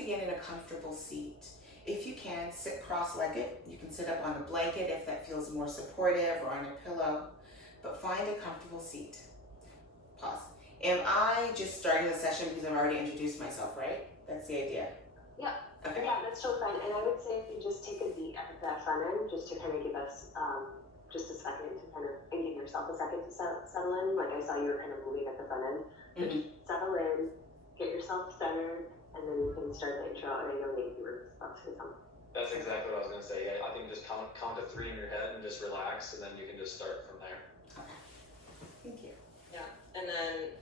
begin in a comfortable seat. If you can, sit cross-legged. You can sit up on a blanket if that feels more supportive, or on a pillow, but find a comfortable seat. Pause. Am I just starting the session because I've already introduced myself, right? That's the idea. Yeah. Okay. Yeah, that's so fun. And I would say if you just take a beat at that front end, just to kind of give us just a second to kind of, and give yourself a second to settle in. Like I saw you were kind of moving at the front end. So just settle in, get yourself centered, and then you can start the intro. And I know Nate, you were about to say something. That's exactly what I was going to say. Yeah, I think just count to 3 in your head and just relax, and then you can just start from there. Okay. Thank you. Yeah, and then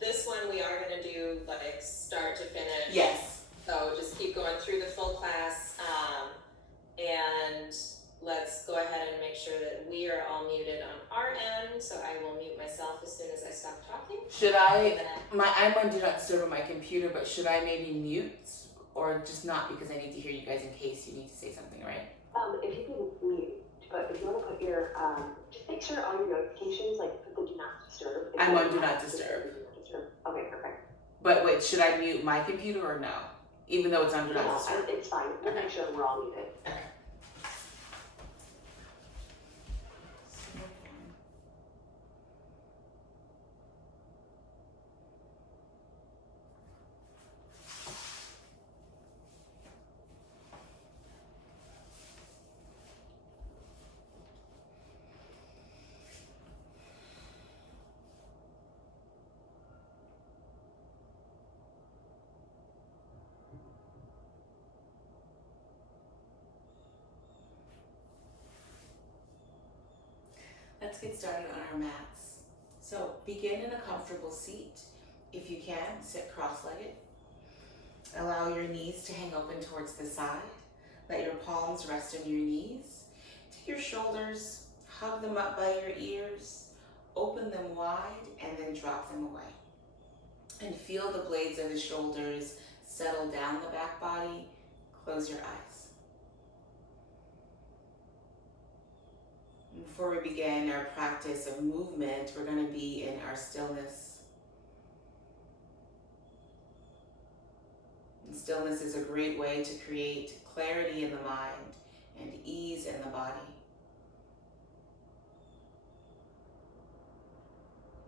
this one we are going to do like start to finish. Yes. So just keep going through the full class, and let's go ahead and make sure that we are all muted on our end. So I will mute myself as soon as I stop talking. Should I, I'm on do not disturb on my computer, but should I maybe mute or just not, because I need to hear you guys in case you need to say something, right? If you can mute, but if you want to put your, just make sure all your notifications, like put the do not disturb. I'm on do not disturb. Okay, perfect. But wait, should I mute my computer or no? Even though it's on do not disturb? It's fine. We'll make sure we're all muted. Okay. Let's get started on our mats. So begin in a comfortable seat. If you can, sit cross-legged. Allow your knees to hang open towards the side. Let your palms rest on your knees. Take your shoulders, hug them up by your ears, open them wide, and then drop them away. And feel the blades of the shoulders settle down the back body. Close your eyes. Before we begin our practice of movement, we're going to be in our stillness. And stillness is a great way to create clarity in the mind and ease in the body.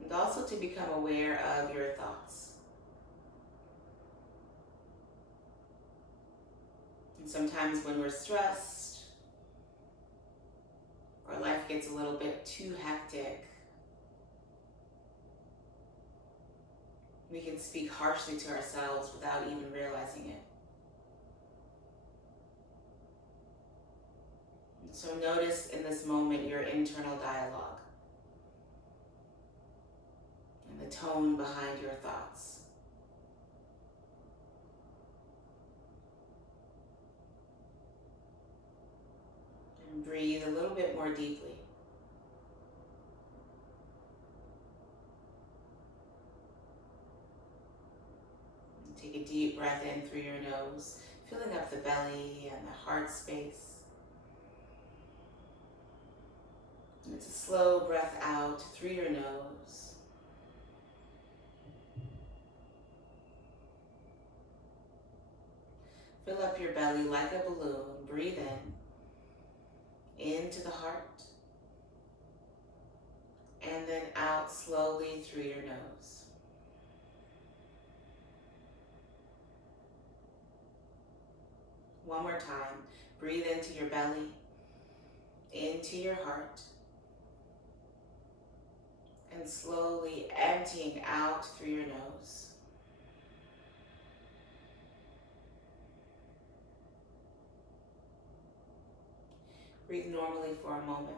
And also to become aware of your thoughts. And sometimes when we're stressed, or life gets a little bit too hectic, we can speak harshly to ourselves without even realizing it. And so notice in this moment your internal dialogue and the tone behind your thoughts. And breathe a little bit more deeply. And take a deep breath in through your nose, filling up the belly and the heart space. And it's a slow breath out through your nose. Fill up your belly like a balloon. Breathe in, into the heart, and then out slowly through your nose. One more time. Breathe into your belly, into your heart, and slowly emptying out through your nose. Breathe normally for a moment,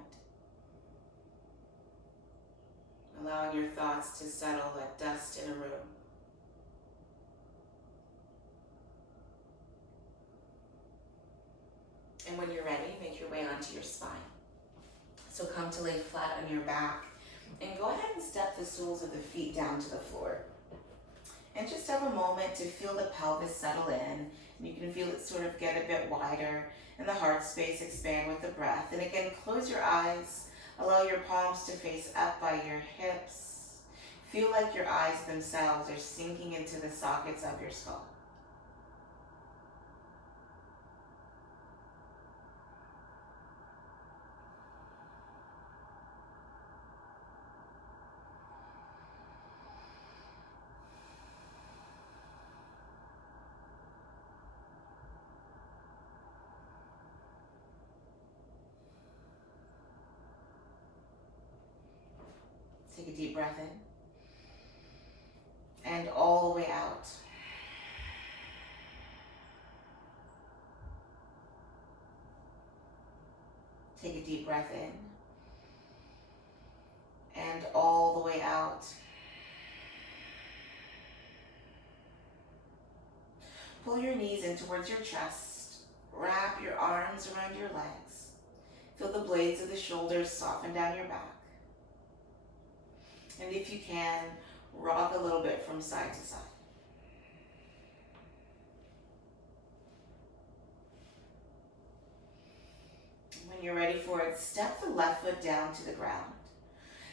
allowing your thoughts to settle like dust in a room. And when you're ready, make your way onto your spine. So come to lay flat on your back, and go ahead and step the soles of the feet down to the floor. And just have a moment to feel the pelvis settle in. You can feel it sort of get a bit wider, and the heart space expand with the breath. And again, close your eyes. Allow your palms to face up by your hips. Feel like your eyes themselves are sinking into the sockets of your skull. deep breath in. And all the way out. Take a deep breath in. And all the way out. Pull your knees in towards your chest. Wrap your arms around your legs. Feel the blades of the shoulders soften down your back. And if you can, rock a little bit from side to side. When you're ready for it, step the left foot down to the ground.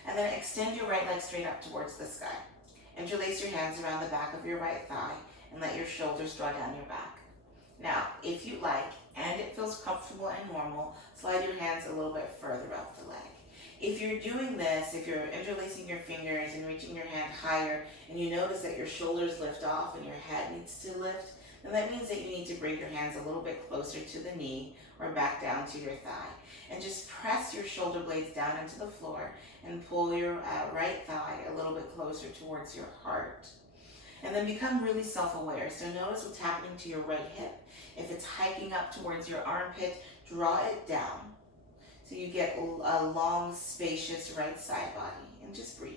And then extend your right leg straight up towards the sky. Interlace your hands around the back of your right thigh and let your shoulders draw down your back. Now, if you like, and it feels comfortable and normal, slide your hands a little bit further up the leg. If you're doing this, if you're interlacing your fingers and reaching your hand higher, and you notice that your shoulders lift off and your head needs to lift, then that means that you need to bring your hands a little bit closer to the knee or back down to your thigh. And just press your shoulder blades down into the floor and pull your right thigh a little bit closer towards your heart. And then become really self-aware. So notice what's happening to your right hip. If it's hiking up towards your armpit, draw it down. So you get a long, spacious right side body. And just breathe.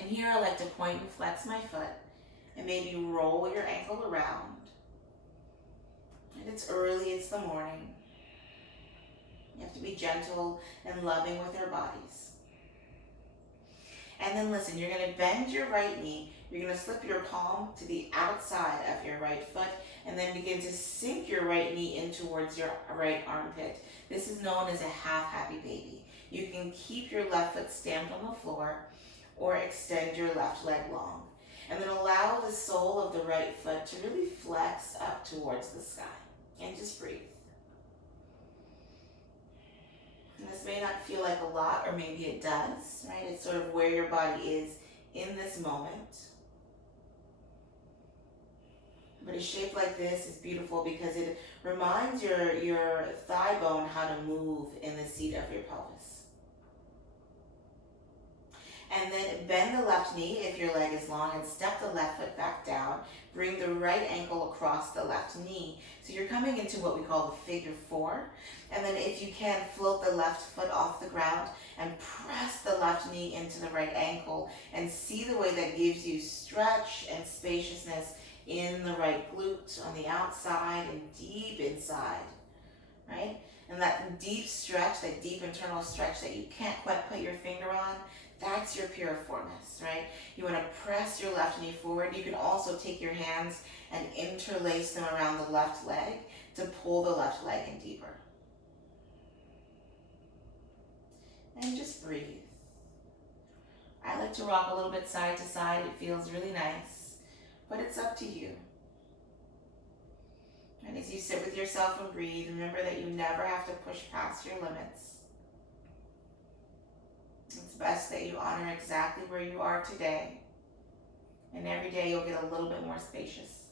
And here I like to point and flex my foot. And maybe roll your ankle around. And it's early, it's the morning. You have to be gentle and loving with our bodies. And then listen, you're going to bend your right knee. You're going to slip your palm to the outside of your right foot and then begin to sink your right knee in towards your right armpit. This is known as a half happy baby. You can keep your left foot stamped on the floor or extend your left leg long. And then allow the sole of the right foot to really flex up towards the sky. And just breathe. And this may not feel like a lot, or maybe it does, right? It's sort of where your body is in this moment. But a shape like this is beautiful because it reminds your thigh bone how to move in the seat of your pelvis. And then bend the left knee if your leg is long and step the left foot back down. Bring the right ankle across the left knee. So you're coming into what we call the figure four. And then if you can, float the left foot off the ground and press the left knee into the right ankle and see the way that gives you stretch and spaciousness in the right glute on the outside and deep inside, right? And that deep stretch, that deep internal stretch that you can't quite put your finger on, that's your piriformis, right? You want to press your left knee forward. You can also take your hands and interlace them around the left leg to pull the left leg in deeper. And just breathe. I like to rock a little bit side to side. It feels really nice, but it's up to you. And as you sit with yourself and breathe, remember that you never have to push past your limits. It's best that you honor exactly where you are today. And every day you'll get a little bit more spacious.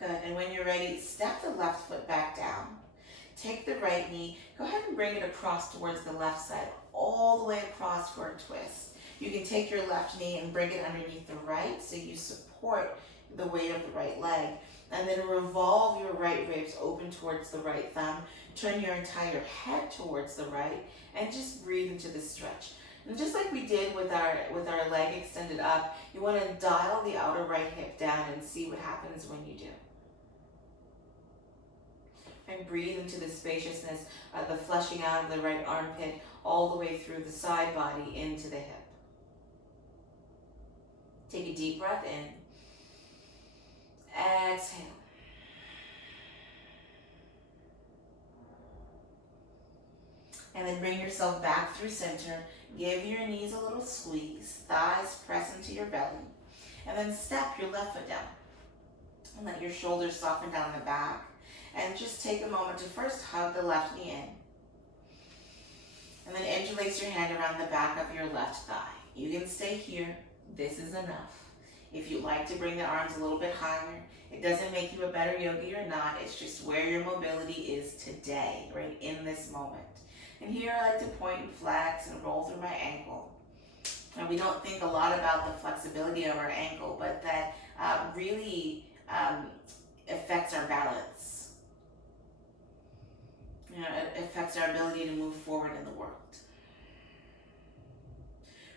Good, and when you're ready, step the left foot back down. Take the right knee, go ahead and bring it across towards the left side, all the way across for a twist. You can take your left knee and bring it underneath the right so you support the weight of the right leg. And then revolve your right ribs open towards the right thumb. Turn your entire head towards the right and just breathe into the stretch. And just like we did with our leg extended up, you want to dial the outer right hip down and see what happens when you do. And breathe into the spaciousness, the flushing out of the right armpit all the way through the side body into the hip. Take a deep breath in. Exhale. And then bring yourself back through center. Give your knees a little squeeze. Thighs press into your belly. And then step your left foot down. And let your shoulders soften down the back. And just take a moment to first hug the left knee in. And then interlace your hand around the back of your left thigh. You can stay here. This is enough. If you like to bring the arms a little bit higher, it doesn't make you a better yogi or not. It's just where your mobility is today, right in this moment. And here I like to point and flex and roll through my ankle. And we don't think a lot about the flexibility of our ankle, but that really affects our balance. You know, it affects our ability to move forward in the world.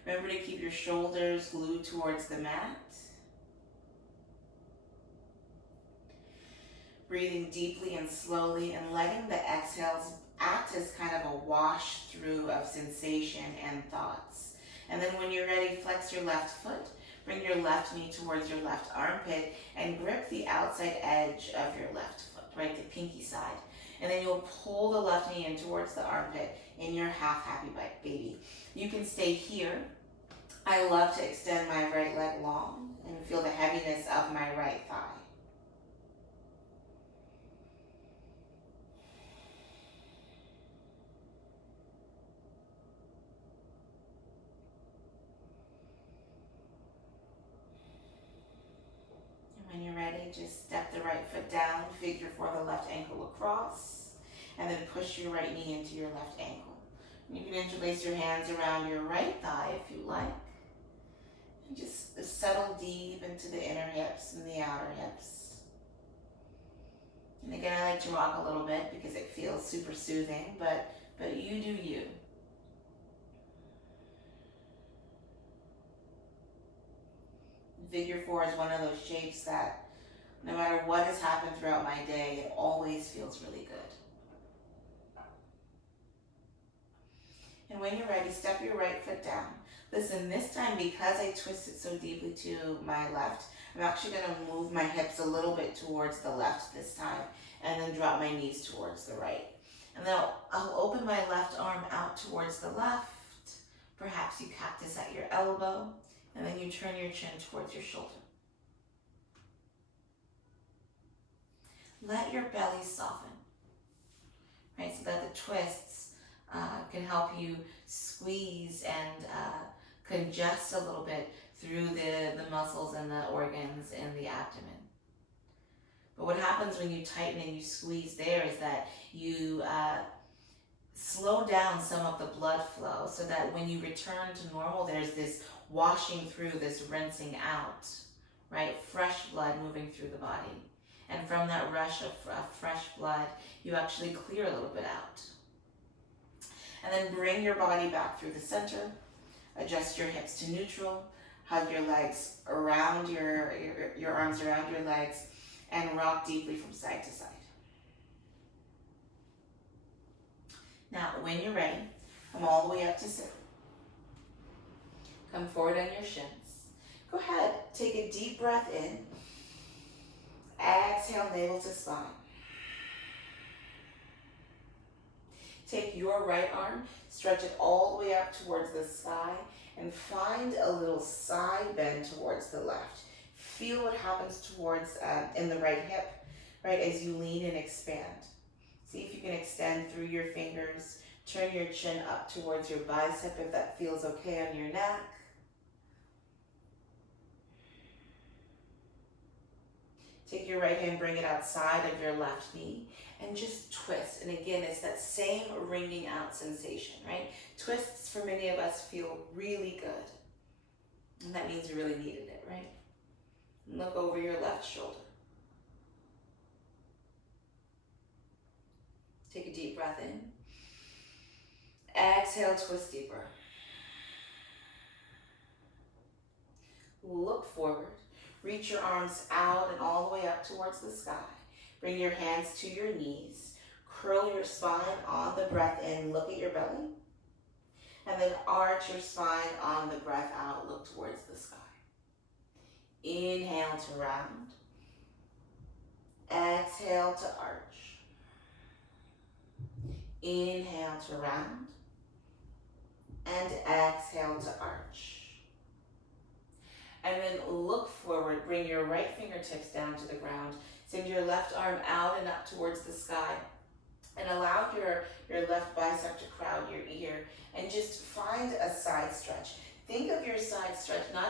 Remember to keep your shoulders glued towards the mat. Breathing deeply and slowly and letting the exhales act as kind of a wash through of sensation and thoughts. And then when you're ready, flex your left foot, bring your left knee towards your left armpit and grip the outside edge of your left foot, right, the pinky side. And then you'll pull the left knee in towards the armpit in your half happy baby. You can stay here. I love to extend my right leg long and feel the heaviness of my right thigh. When you're ready, just step the right foot down, figure for the left ankle across, and then push your right knee into your left ankle. You can interlace your hands around your right thigh if you like. And just settle deep into the inner hips and the outer hips. And again, I like to rock a little bit because it feels super soothing, but you do you. Figure 4 is one of those shapes that no matter what has happened throughout my day, it always feels really good. And when you're ready, step your right foot down. Listen, this time, because I twisted so deeply to my left, I'm actually going to move my hips a little bit towards the left this time and then drop my knees towards the right. And then I'll open my left arm out towards the left. Perhaps you cactus at your elbow. And then you turn your chin towards your shoulder. Let your belly soften, right? So that the twists can help you squeeze and congest a little bit through the muscles and the organs in the abdomen. But what happens when you tighten and you squeeze there is that you slow down some of the blood flow so that when you return to normal, there's this washing through, this rinsing out, right? Fresh blood moving through the body. And from that rush of fresh blood, you actually clear a little bit out. And then bring your body back through the center. Adjust your hips to neutral. Hug your legs around your arms around your legs and rock deeply from side to side. Now, when you're ready, come all the way up to sit. Come forward on your shins. Go ahead, take a deep breath in. Exhale, navel to spine. Take your right arm, stretch it all the way up towards the sky, and find a little side bend towards the left. Feel what happens towards in the right hip, right, as you lean and expand. See if you can extend through your fingers. Turn your chin up towards your bicep if that feels okay on your neck. Take your right hand, bring it outside of your left knee, and just twist. And again, it's that same wringing out sensation, right? Twists for many of us feel really good. And that means you really needed it, right? And look over your left shoulder. Take a deep breath in. Exhale, twist deeper. Look forward. Reach your arms out and all the way up towards the sky. Bring your hands to your knees. Curl your spine on the breath in. Look at your belly. And then arch your spine on the breath out. Look towards the sky. Inhale to round. Exhale to arch. Inhale to round. And exhale to arch. And then look forward, bring your right fingertips down to the ground. Send your left arm out and up towards the sky. And allow your left bicep to crowd your ear. And just find a side stretch. Think of your side stretch not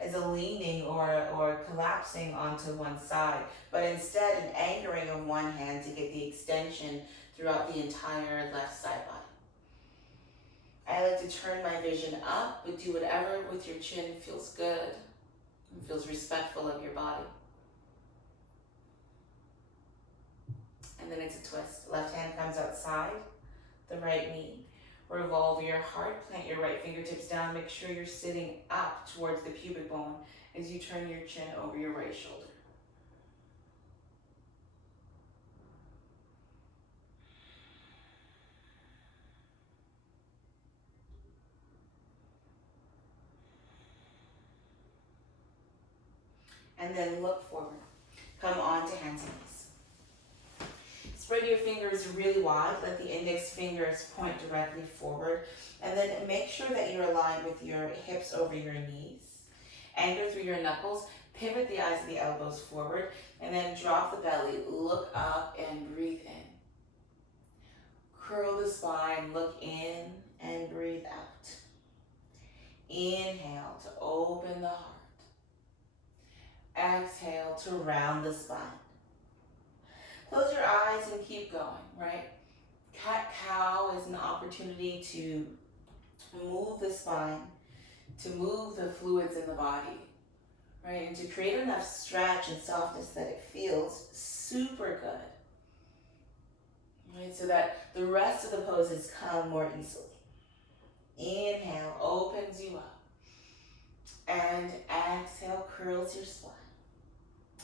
as a leaning or collapsing onto one side, but instead an anchoring of one hand to get the extension throughout the entire left side body. I like to turn my vision up, but do whatever with your chin feels good and feels respectful of your body. And then it's a twist. Left hand comes outside the right knee. Revolve your heart, plant your right fingertips down. Make sure you're sitting up towards the pubic bone as you turn your chin over your right shoulder. And then look forward. Come on to hands and knees. Spread your fingers really wide. Let the index fingers point directly forward. And then make sure that you're aligned with your hips over your knees. Anchor through your knuckles. Pivot the eyes and the elbows forward. And then drop the belly. Look up and breathe in. Curl the spine. Look in and breathe out. Inhale to open the heart. Exhale to round the spine. Close your eyes and keep going, right? Cat-cow is an opportunity to move the spine, to move the fluids in the body, right? And to create enough stretch and softness that it feels super good, right? So that the rest of the poses come more easily. Inhale opens you up. And exhale curls your spine.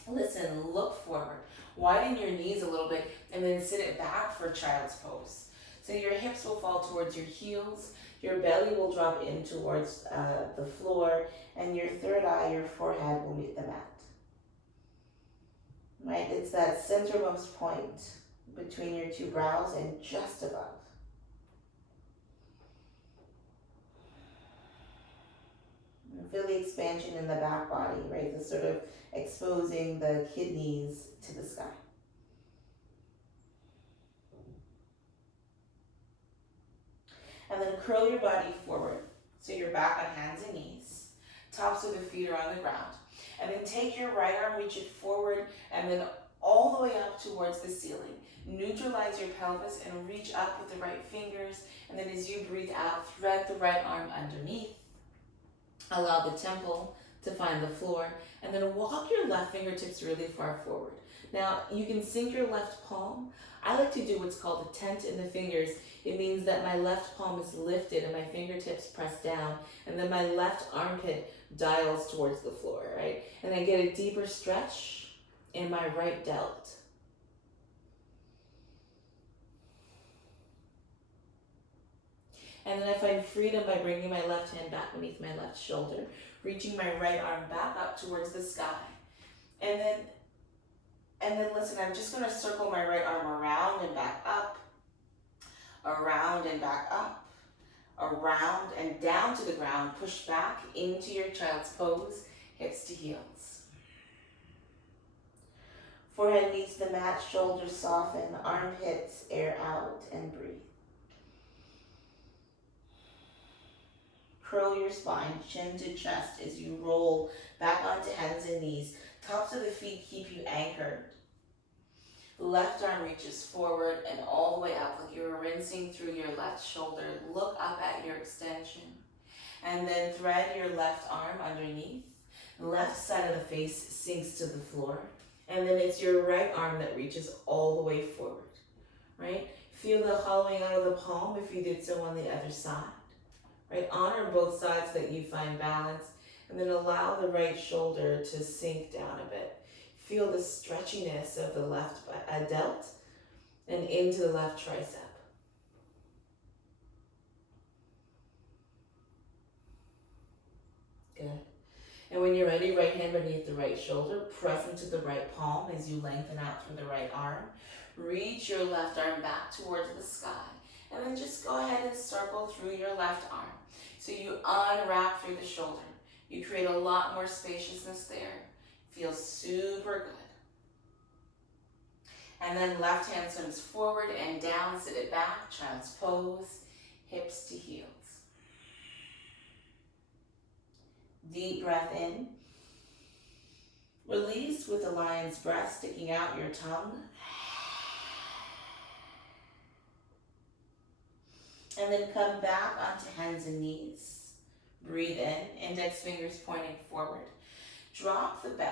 Listen, look forward. Widen your knees a little bit and then sit it back for child's pose. So your hips will fall towards your heels, your belly will drop in towards the floor, and your third eye, your forehead, will meet the mat. Right? It's that centermost point between your two brows and just above. And feel the expansion in the back body, right? The sort of exposing the kidneys to the sky. And then curl your body forward. So you're back on hands and knees. Tops of the feet are on the ground. And then take your right arm, reach it forward, and then all the way up towards the ceiling. Neutralize your pelvis and reach up with the right fingers. And then as you breathe out, thread the right arm underneath. Allow the temple to find the floor. And then walk your left fingertips really far forward. Now, you can sink your left palm. I like to do what's called a tent in the fingers. It means that my left palm is lifted and my fingertips press down. And then my left armpit dials towards the floor, right? And I get a deeper stretch in my right delt. And then I find freedom by bringing my left hand back beneath my left shoulder, reaching my right arm back up towards the sky. And then listen, I'm just gonna circle my right arm around and back up, around and back up, around and down to the ground, push back into your child's pose, hips to heels. Forehead meets the mat, shoulders soften, armpits air out and breathe. Curl your spine, chin to chest as you roll back onto hands and knees. Tops of the feet keep you anchored. Left arm reaches forward and all the way up like you're rinsing through your left shoulder. Look up at your extension. And then thread your left arm underneath. Left side of the face sinks to the floor. And then it's your right arm that reaches all the way forward, right? Feel the hollowing out of the palm if you did so on the other side. Right, honor both sides that you find balance, and then allow the right shoulder to sink down a bit. Feel the stretchiness of the left delt and into the left tricep. Good. And when you're ready, right hand beneath the right shoulder, press into the right palm as you lengthen out through the right arm. Reach your left arm back towards the sky. And then just go ahead and circle through your left arm. So you unwrap through the shoulder. You create a lot more spaciousness there. Feels super good. And then left hand swims forward and down, sit it back, child's pose, hips to heels. Deep breath in. Release with the lion's breath, sticking out your tongue. And then come back onto hands and knees. Breathe in, index fingers pointing forward. Drop the belly.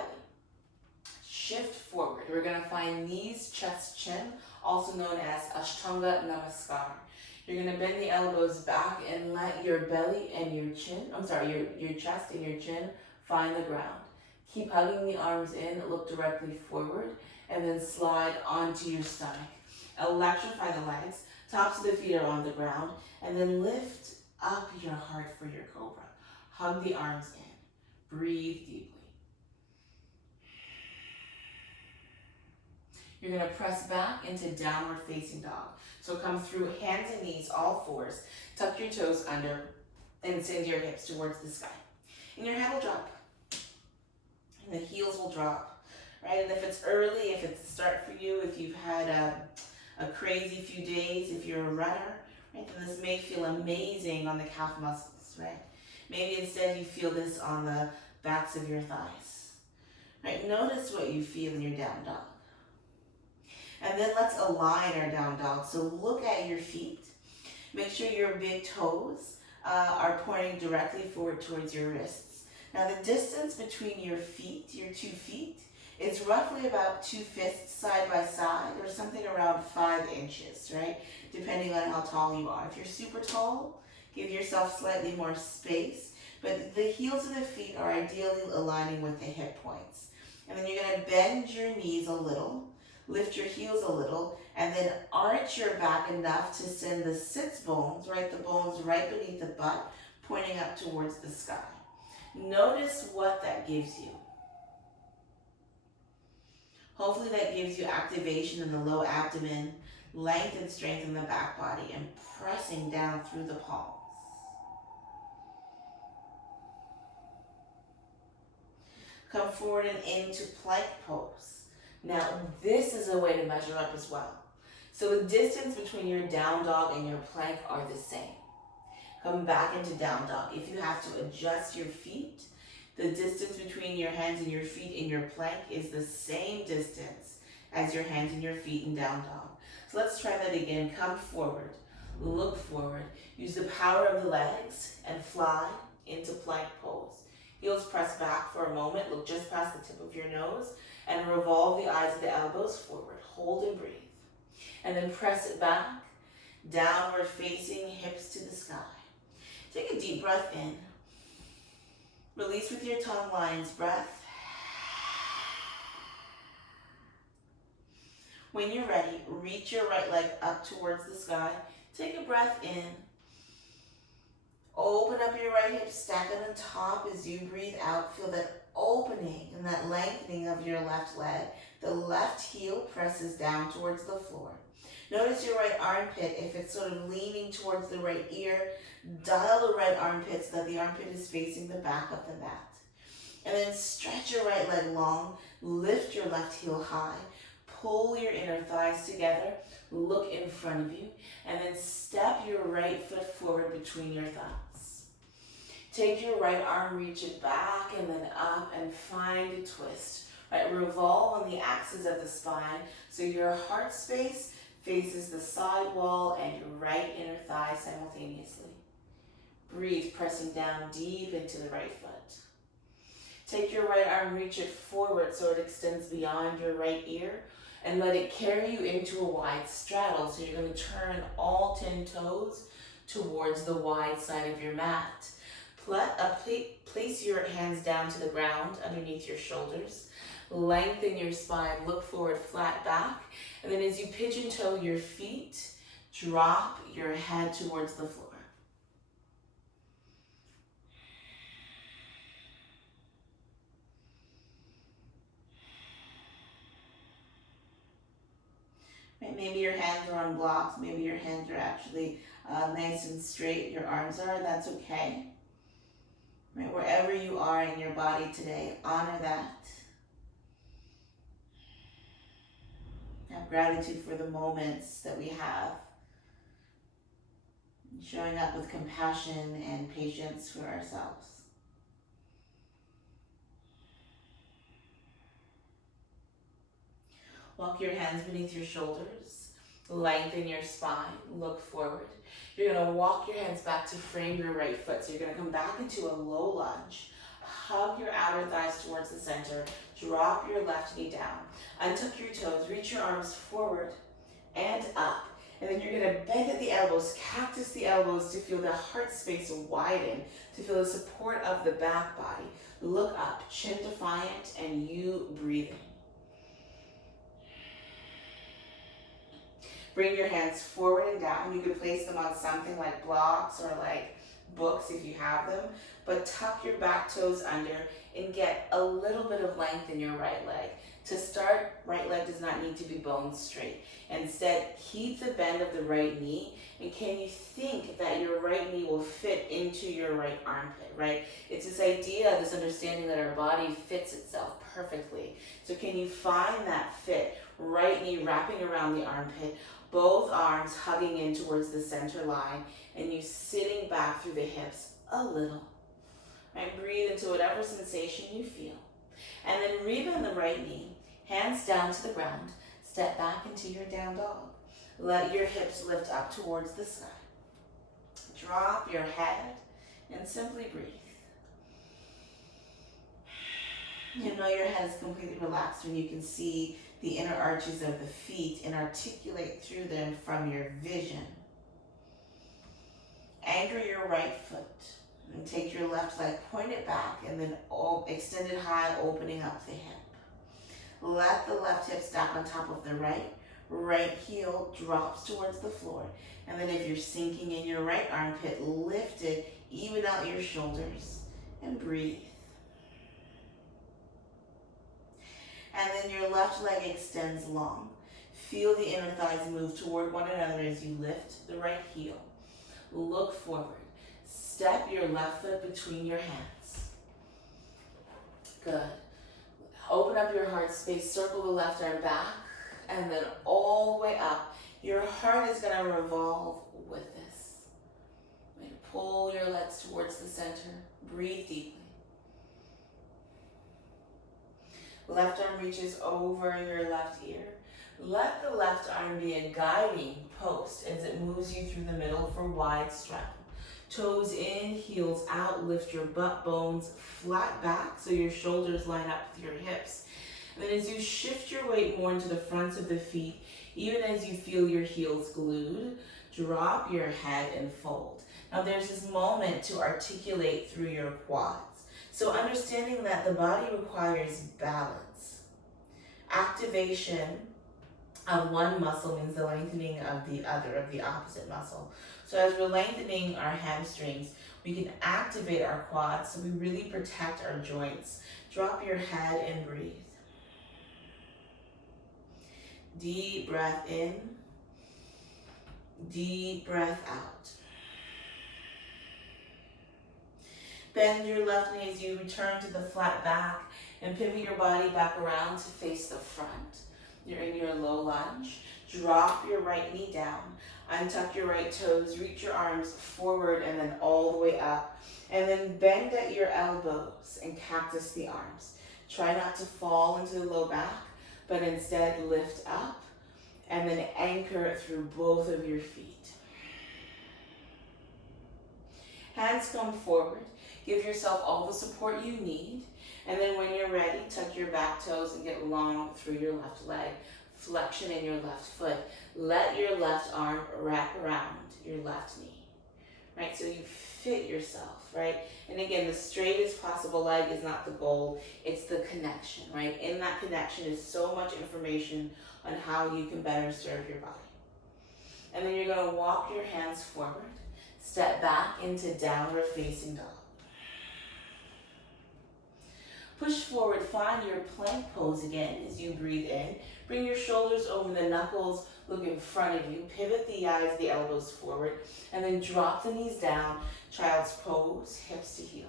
Shift forward. We're going to find knees, chest, chin, also known as Ashtanga Namaskar. You're going to bend the elbows back and let your belly and your chin, your chest and your chin find the ground. Keep hugging the arms in, look directly forward, and then slide onto your stomach. Electrify the legs, tops of the feet are on the ground, and then lift up your heart for your cobra. Hug the arms in. Breathe deeply. You're going to press back into downward facing dog. So come through hands and knees, all fours. Tuck your toes under and send your hips towards the sky. And your head will drop. And the heels will drop. Right? And if it's early, if it's the start for you, if you've had a crazy few days, if you're a runner, right, then this may feel amazing on the calf muscles, right? Maybe instead you feel this on the backs of your thighs. Right? Notice what you feel in your down dog. And then let's align our down dog. So look at your feet. Make sure your big toes are pointing directly forward towards your wrists. Now the distance between your feet, your 2 feet, is roughly about 2 fists side by side, or something around 5 inches, right? Depending on how tall you are. If you're super tall, give yourself slightly more space. But the heels of the feet are ideally aligning with the hip points. And then you're going to bend your knees a little. Lift your heels a little, and then arch your back enough to send the sits bones, right, the bones right beneath the butt, pointing up towards the sky. Notice what that gives you. Hopefully that gives you activation in the low abdomen, length and strength in the back body, and pressing down through the palms. Come forward and into plank pose. Now, this is a way to measure up as well. So the distance between your down dog and your plank are the same. Come back into down dog. If you have to adjust your feet, the distance between your hands and your feet in your plank is the same distance as your hands and your feet in down dog. So let's try that again. Come forward, look forward. Use the power of the legs and fly into plank pose. Heels press back for a moment. Look just past the tip of your nose. And revolve the eyes of the elbows forward. Hold and breathe. And then press it back, downward facing, hips to the sky. Take a deep breath in. Release with your tongue lines, breath. When you're ready, reach your right leg up towards the sky. Take a breath in. Open up your right hip, stack it on top as you breathe out. Feel that opening and that lengthening of your left leg. The left heel presses down towards the floor. Notice your right armpit. If it's sort of leaning towards the right ear, dial the right armpit so that the armpit is facing the back of the mat. And then stretch your right leg long, lift your left heel high, pull your inner thighs together, look in front of you, and then step your right foot forward between your thighs. Take your right arm, reach it back and then up and find a twist. Right, revolve on the axis of the spine so your heart space faces the side wall and your right inner thigh simultaneously. Breathe, pressing down deep into the right foot. Take your right arm, reach it forward so it extends beyond your right ear, and let it carry you into a wide straddle. So you're going to turn all 10 toes towards the wide side of your mat. Place your hands down to the ground underneath your shoulders. Lengthen your spine, look forward, flat back. And then as you pigeon toe your feet, drop your head towards the floor. Right, maybe your hands are on blocks, maybe your hands are actually nice and straight, your arms are, that's okay. Right, wherever you are in your body today, honor that. Have gratitude for the moments that we have. Showing up with compassion and patience for ourselves. Walk your hands beneath your shoulders Lengthen your spine, look forward. You're gonna walk your hands back to frame your right foot. So you're gonna come back into a low lunge. Hug your outer thighs towards the center. Drop your left knee down. Untuck your toes, reach your arms forward and up. And then you're gonna bend at the elbows, cactus the elbows to feel the heart space widen, to feel the support of the back body. Look up, chin defiant, and you breathing. Bring your hands forward and down. You could place them on something like blocks or like books if you have them, but tuck your back toes under and get a little bit of length in your right leg. To start, right leg does not need to be bone straight. Instead, keep the bend of the right knee, and can you think that your right knee will fit into your right armpit, right? It's this idea, this understanding that our body fits itself perfectly. So can you find that fit? Right knee wrapping around the armpit, both arms hugging in towards the center line, and you sitting back through the hips a little. Right? Breathe into whatever sensation you feel. And then rebend the right knee, hands down to the ground, step back into your down dog. Let your hips lift up towards the sky. Drop your head and simply breathe. You know your head is completely relaxed when you can see the inner arches of the feet and articulate through them from your vision. Anchor your right foot and take your left leg, point it back, and then extend it high, opening up the hip. Let the left hip stack on top of the right. Right heel drops towards the floor. And then if you're sinking in your right armpit, lift it, even out your shoulders, and breathe. And then your left leg extends long. Feel the inner thighs move toward one another as you lift the right heel. Look forward. Step your left foot between your hands. Good. Open up your heart space, circle the left arm back, and then all the way up. Your heart is going to revolve with this. Pull your legs towards the center. Breathe deeply. Left arm reaches over your left ear. Let the left arm be a guiding post as it moves you through the middle for wide stretch. Toes in, heels out, lift your butt bones flat back so your shoulders line up with your hips. And then as you shift your weight more into the fronts of the feet, even as you feel your heels glued, drop your head and fold. Now there's this moment to articulate through your quads. So understanding that the body requires balance. Activation of one muscle means the lengthening of the other, of the opposite muscle. So as we're lengthening our hamstrings, we can activate our quads so we really protect our joints. Drop your head and breathe. Deep breath in, deep breath out. Bend your left knee as you return to the flat back and pivot your body back around to face the front. You're in your low lunge. Drop your right knee down. Untuck your right toes. Reach your arms forward and then all the way up. And then bend at your elbows and cactus the arms. Try not to fall into the low back, but instead lift up and then anchor through both of your feet. Hands come forward. Give yourself all the support you need. And then when you're ready, tuck your back toes and get long through your left leg. Flexion in your left foot. Let your left arm wrap around your left knee. Right, so you fit yourself, right? And again, the straightest possible leg is not the goal, it's the connection, right? In that connection is so much information on how you can better serve your body. And then you're gonna walk your hands forward, step back into downward facing dog. Push forward, find your plank pose again as you breathe in. Bring your shoulders over the knuckles, look in front of you. Pivot the eyes, the elbows forward, and then drop the knees down. Child's pose, hips to heels.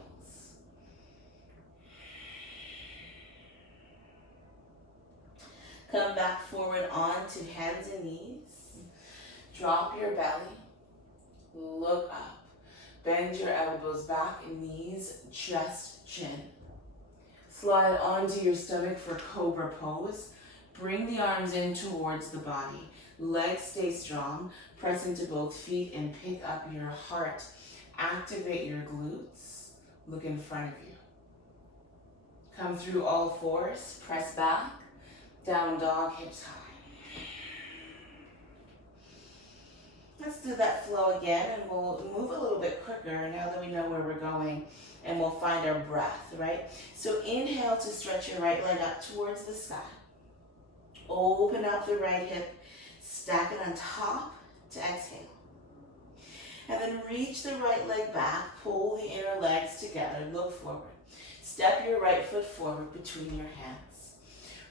Come back forward onto hands and knees. Drop your belly, look up. Bend your elbows back, knees, chest, chin. Slide onto your stomach for cobra pose. Bring the arms in towards the body. Legs stay strong. Press into both feet and pick up your heart. Activate your glutes. Look in front of you. Come through all fours. Press back. Down dog, hips high. Let's do that flow again, and we'll move a little bit quicker now that we know where we're going, and we'll find our breath, right? So inhale to stretch your right leg up towards the sky. Open up the right hip, stack it on top to exhale. And then reach the right leg back, pull the inner legs together, look forward. Step your right foot forward between your hands.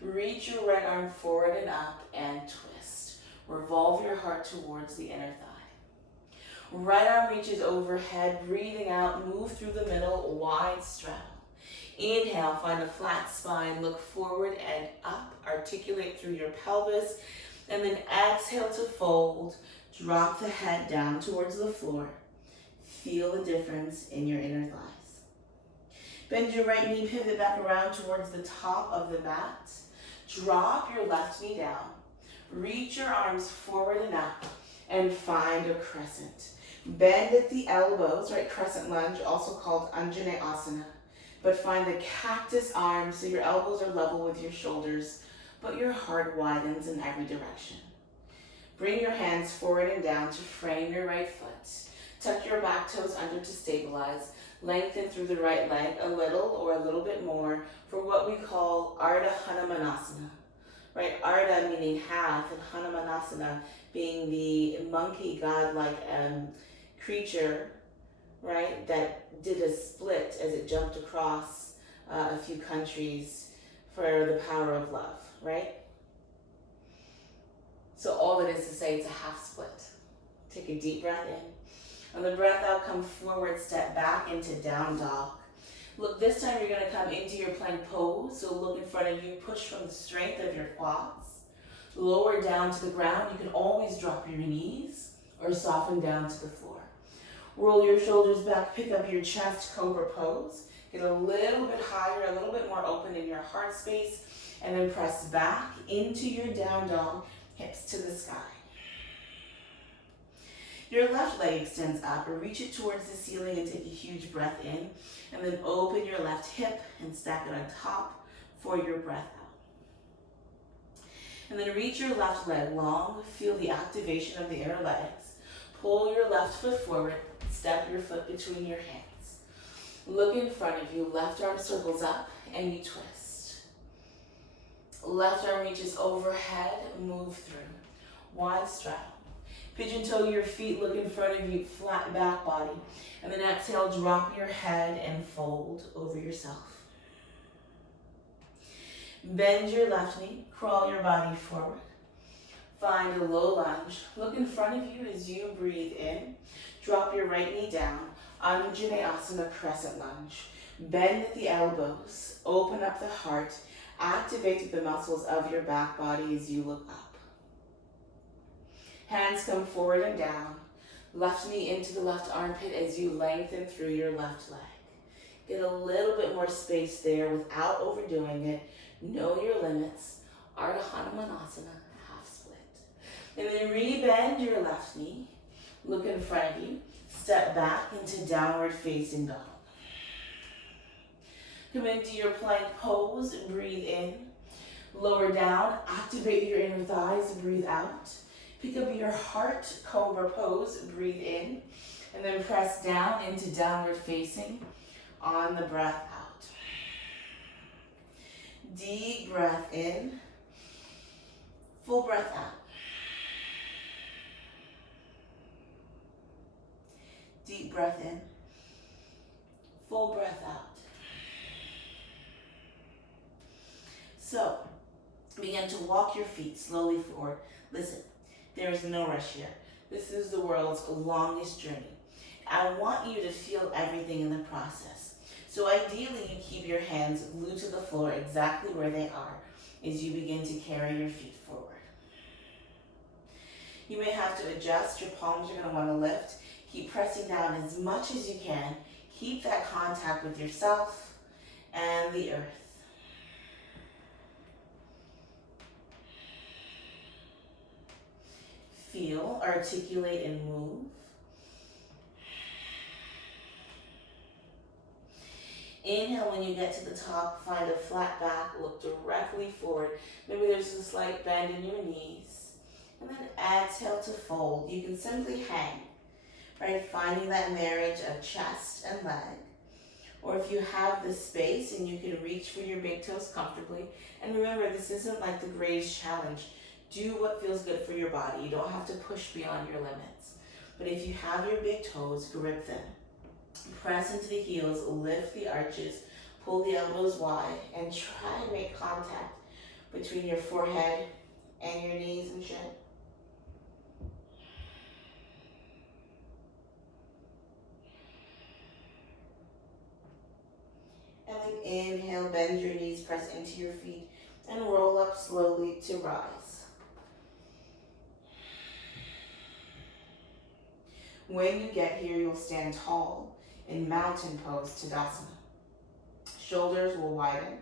Reach your right arm forward and up and twist. Revolve your heart towards the inner thigh. Right arm reaches overhead, breathing out, move through the middle, wide straddle. Inhale, find a flat spine, look forward and up, articulate through your pelvis, and then exhale to fold. Drop the head down towards the floor. Feel the difference in your inner thighs. Bend your right knee, pivot back around towards the top of the mat. Drop your left knee down. Reach your arms forward and up and find a crescent. Bend at the elbows, right? Crescent lunge, also called Anjaneyasana. But find the cactus arms so your elbows are level with your shoulders, but your heart widens in every direction. Bring your hands forward and down to frame your right foot. Tuck your back toes under to stabilize. Lengthen through the right leg a little or a little bit more for what we call Ardha Hanumanasana. Right, Ardha meaning half, and Hanumanasana being the monkey godlike creature, right, that did a split as it jumped across a few countries for the power of love, right? So all it is to say it's a half split. Take a deep breath in. On the breath out, come forward, step back into down dog. Look, this time you're gonna come into your plank pose. So look in front of you, push from the strength of your quads. Lower down to the ground. You can always drop your knees or soften down to the floor. Roll your shoulders back, pick up your chest, cobra pose. Get a little bit higher, a little bit more open in your heart space, and then press back into your down dog, hips to the sky. Your left leg extends up, or reach it towards the ceiling and take a huge breath in, and then open your left hip and stack it on top for your breath out. And then reach your left leg long, feel the activation of the inner legs. Pull your left foot forward, step your foot between your hands. Look in front of you, left arm circles up and you twist. Left arm reaches overhead, move through. Wide straddle. Pigeon toe your feet, look in front of you, flat back body. And then exhale, drop your head and fold over yourself. Bend your left knee, crawl your body forward. Find a low lunge. Look in front of you as you breathe in. Drop your right knee down. Anjaneyasana crescent lunge. Bend at the elbows. Open up the heart. Activate the muscles of your back body as you look up. Hands come forward and down. Left knee into the left armpit as you lengthen through your left leg. Get a little bit more space there without overdoing it. Know your limits. Ardha Hanumanasana, half split. And then rebend your left knee. Look in front of you. Step back into downward facing dog. Come into your plank pose. Breathe in. Lower down. Activate your inner thighs. Breathe out. Pick up your heart, cobra pose. Breathe in. And then press down into downward facing on the breath out. Deep breath in. Full breath out. Deep breath in. Full breath out. So, begin to walk your feet slowly forward. Listen, there is no rush here. This is the world's longest journey. I want you to feel everything in the process. So ideally, you keep your hands glued to the floor exactly where they are as you begin to carry your feet forward. You may have to adjust. Your palms are going to want to lift. Keep pressing down as much as you can. Keep that contact with yourself and the earth. feel, articulate, and move. Inhale when you get to the top, find a flat back, look directly forward. Maybe there's a slight bend in your knees. And then exhale to fold. You can simply hang, right? Finding that marriage of chest and leg. Or if you have the space and you can reach for your big toes comfortably. And remember, this isn't like the greatest challenge. Do what feels good for your body. You don't have to push beyond your limits. But if you have your big toes, grip them. Press into the heels, lift the arches, pull the elbows wide, and try and make contact between your forehead and your knees and shin. And then inhale, bend your knees, press into your feet, and roll up slowly to rise. When you get here, you'll stand tall in mountain pose, Tadasana. Shoulders will widen,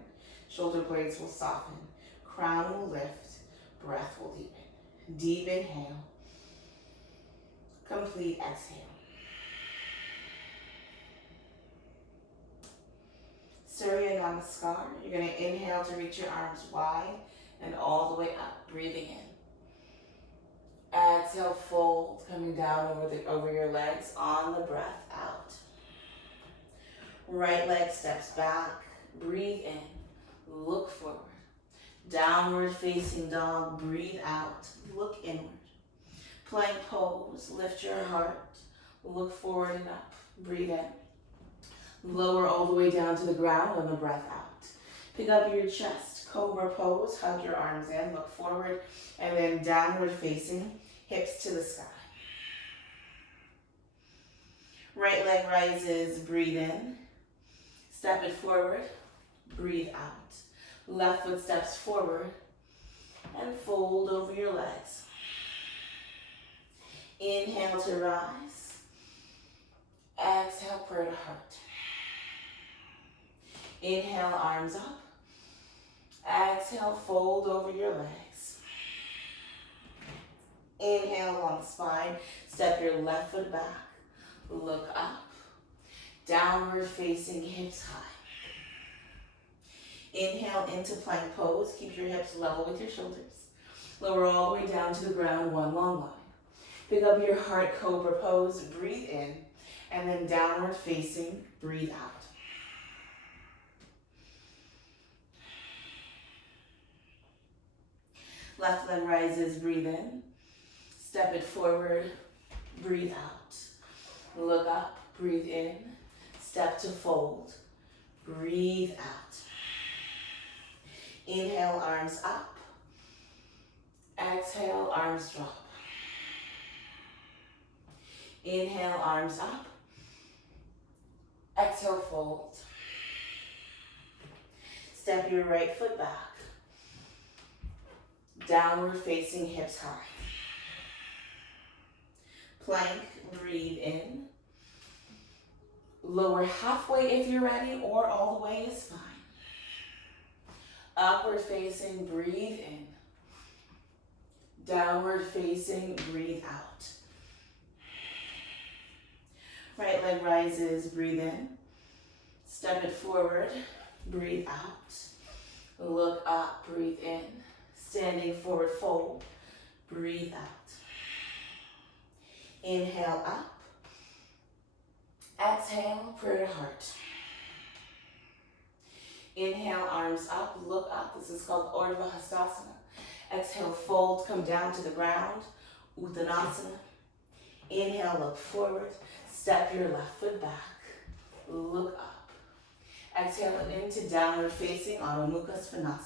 shoulder blades will soften, crown will lift, breath will deepen. Deep inhale, complete exhale. Surya Namaskar. You're going to inhale to reach your arms wide and all the way up, breathing in. Exhale, fold, coming down over your legs on the breath out. Right leg steps back, breathe in, look forward. Downward facing dog, breathe out, look inward. Plank pose, lift your heart, look forward and up, breathe in. Lower all the way down to the ground on the breath out. Pick up your chest, cobra pose, hug your arms in, look forward, and then downward facing, hips to the sky. Right leg rises, breathe in. Step it forward, breathe out. Left foot steps forward and fold over your legs. Inhale to rise. Exhale, prayer to heart. Inhale, arms up. Exhale, fold over your legs. Inhale, long spine. Step your left foot back. Look up. Downward facing, hips high. Inhale into plank pose. Keep your hips level with your shoulders. Lower all the way down to the ground, one long line. Pick up your heart, cobra pose. Breathe in. And then downward facing, breathe out. Left leg rises, breathe in. Step it forward, breathe out. Look up, breathe in. Step to fold, breathe out. Inhale, arms up. Exhale, arms drop. Inhale, arms up. Exhale, fold. Step your right foot back. Downward facing, hips high. Plank, breathe in. Lower halfway if you're ready, or all the way is fine. Upward facing, breathe in. Downward facing, breathe out. Right leg rises, breathe in. Step it forward, breathe out. Look up, breathe in. Standing forward fold, breathe out. Inhale up. Exhale, prayer to heart. Inhale, arms up, look up. This is called Urdhva Hastasana. Exhale, fold, come down to the ground, Uttanasana. Inhale, look forward, step your left foot back, look up. Exhale into downward facing, Adho Mukha Svanasana.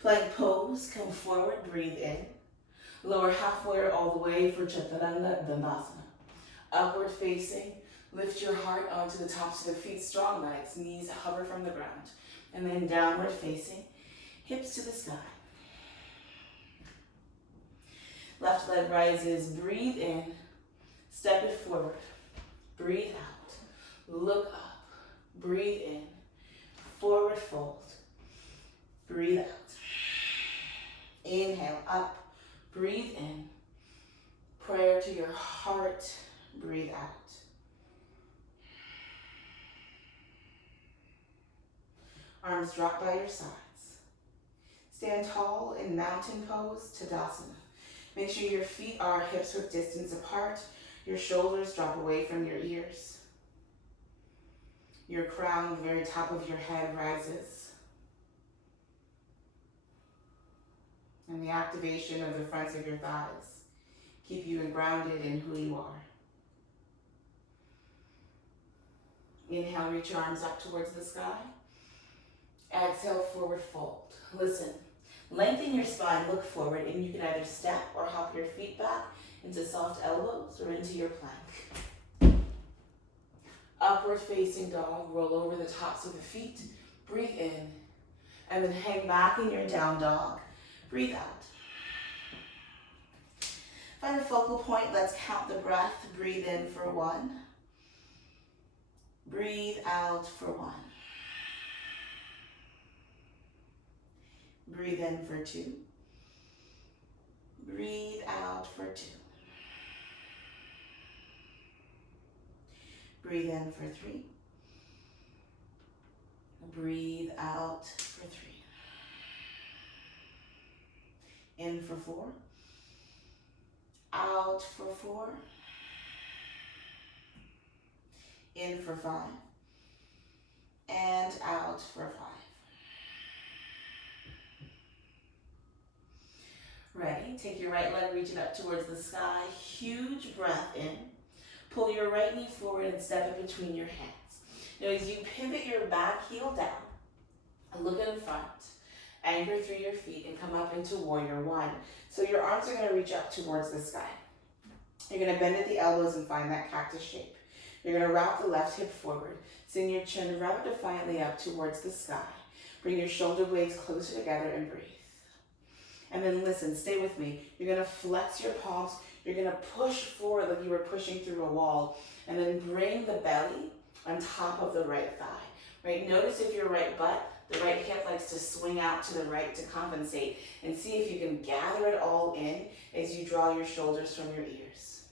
Plank pose, come forward, breathe in. Lower halfway or all the way for Chaturanga Dandasana. Upward facing, lift your heart onto the tops of the feet, strong legs, knees hover from the ground. And then downward facing, hips to the sky. Left leg rises, breathe in, step it forward, breathe out, look up, breathe in, forward fold, breathe out. Inhale up, breathe in, Prayer to your heart. Breathe out. Arms drop by your sides. Stand tall in mountain pose, Tadasana. Make sure your feet are hips width distance apart. Your shoulders drop away from your ears. Your crown, the very top of your head, rises. And the activation of the fronts of your thighs keep you grounded in who you are. Inhale, reach your arms up towards the sky. Exhale, forward fold. Listen, lengthen your spine, look forward, and you can either step or hop your feet back into soft elbows or into your plank. Upward facing dog, roll over the tops of the feet, breathe in, and then hang back in your down dog. Breathe out. Find a focal point, let's count the breath. Breathe in for 1. Breathe out for 1. Breathe in for 2. Breathe out for 2. Breathe in for 3. Breathe out for 3. In for 4. Out for 4. In for 5. And out for 5. Ready? Take your right leg, reach it up towards the sky. Huge breath in. Pull your right knee forward and step it between your hands. Now as you pivot your back heel down, look in front, anchor through your feet and come up into warrior 1. So your arms are going to reach up towards the sky. You're going to bend at the elbows and find that cactus shape. You're going to wrap the left hip forward. Send your chin right defiantly up towards the sky. Bring your shoulder blades closer together and breathe. And then listen, stay with me. You're going to flex your palms. You're going to push forward like you were pushing through a wall. And then bring the belly on top of the right thigh. Right? Notice if your right butt, the right hip likes to swing out to the right to compensate. And see if you can gather it all in as you draw your shoulders from your ears.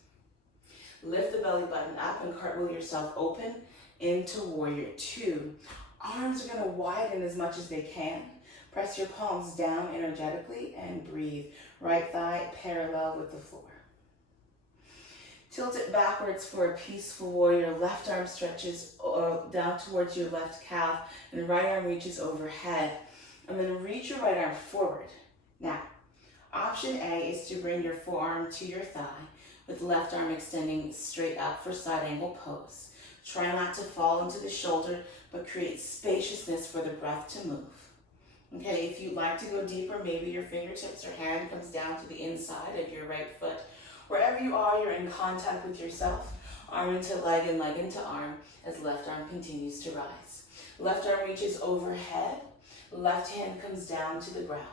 Lift the belly button up and cartwheel yourself open into warrior 2. Arms are going to widen as much as they can. Press your palms down energetically and breathe. Right thigh parallel with the floor. Tilt it backwards for a peaceful warrior. Left arm stretches down towards your left calf and right arm reaches overhead. And then reach your right arm forward. Now, option A is to bring your forearm to your thigh with left arm extending straight up for side angle pose. Try not to fall into the shoulder, but create spaciousness for the breath to move. Okay, if you'd like to go deeper, maybe your fingertips or hand comes down to the inside of your right foot. Wherever you are, you're in contact with yourself, arm into leg and leg into arm as left arm continues to rise. Left arm reaches overhead, left hand comes down to the ground.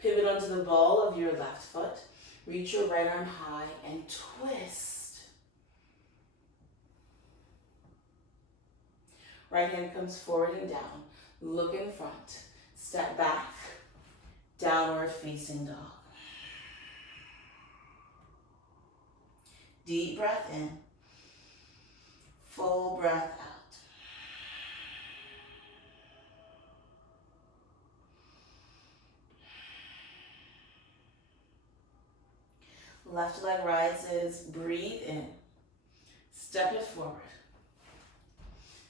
Pivot onto the ball of your left foot, reach your right arm high and twist. Right hand comes forward and down, look in front. Step back, downward facing dog. Deep breath in, full breath out. Left leg rises, breathe in, step it forward.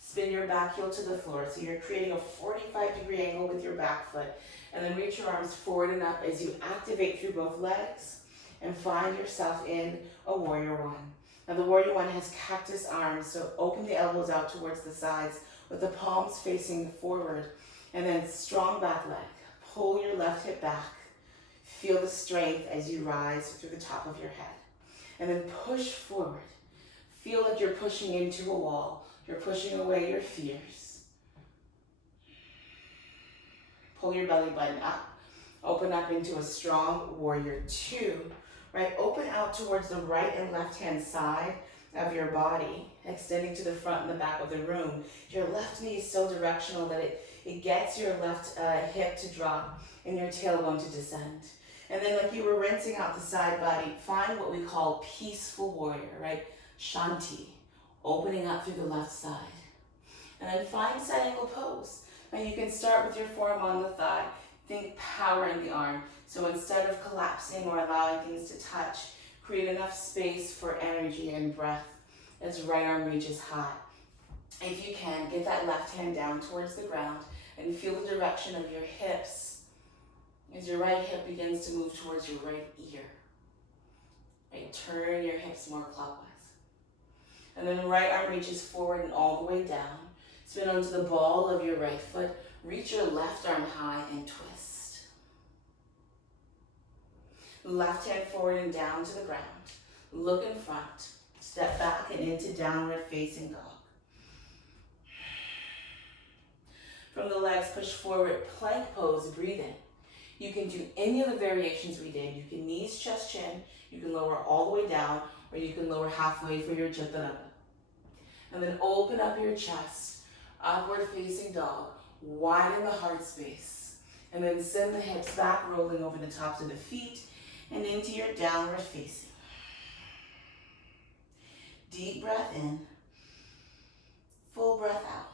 Spin your back heel to the floor, so you're creating a 45-degree angle with your back foot. And then reach your arms forward and up as you activate through both legs and find yourself in a warrior 1. Now the warrior 1 has cactus arms, so open the elbows out towards the sides with the palms facing forward. And then strong back leg. Pull your left hip back. Feel the strength as you rise through the top of your head. And then push forward. Feel like you're pushing into a wall. You're pushing away your fears. Pull your belly button up. Open up into a strong warrior 2. Right, open out towards the right and left hand side of your body, extending to the front and the back of the room. Your left knee is so directional that it gets your left hip to drop and your tailbone to descend. And then like you were rinsing out the side body, find what we call peaceful warrior, right? Shanti, opening up through the left side. And then find side angle pose. Now you can start with your forearm on the thigh. Think power in the arm. So instead of collapsing or allowing things to touch, create enough space for energy and breath as right arm reaches high. If you can, get that left hand down towards the ground and feel the direction of your hips as your right hip begins to move towards your right ear. Right, turn your hips more clockwise. And then right arm reaches forward and all the way down. Spin onto the ball of your right foot. Reach your left arm high and twist. Left hand forward and down to the ground. Look in front. Step back and into downward facing dog. From the legs, push forward, plank pose, breathe in. You can do any of the variations we did. You can knees, chest, chin. You can lower all the way down, or you can lower halfway for your chaturanga. And then open up your chest, upward facing dog. Widen the heart space. And then send the hips back, rolling over the tops of the feet and into your downward facing. Deep breath in. Full breath out.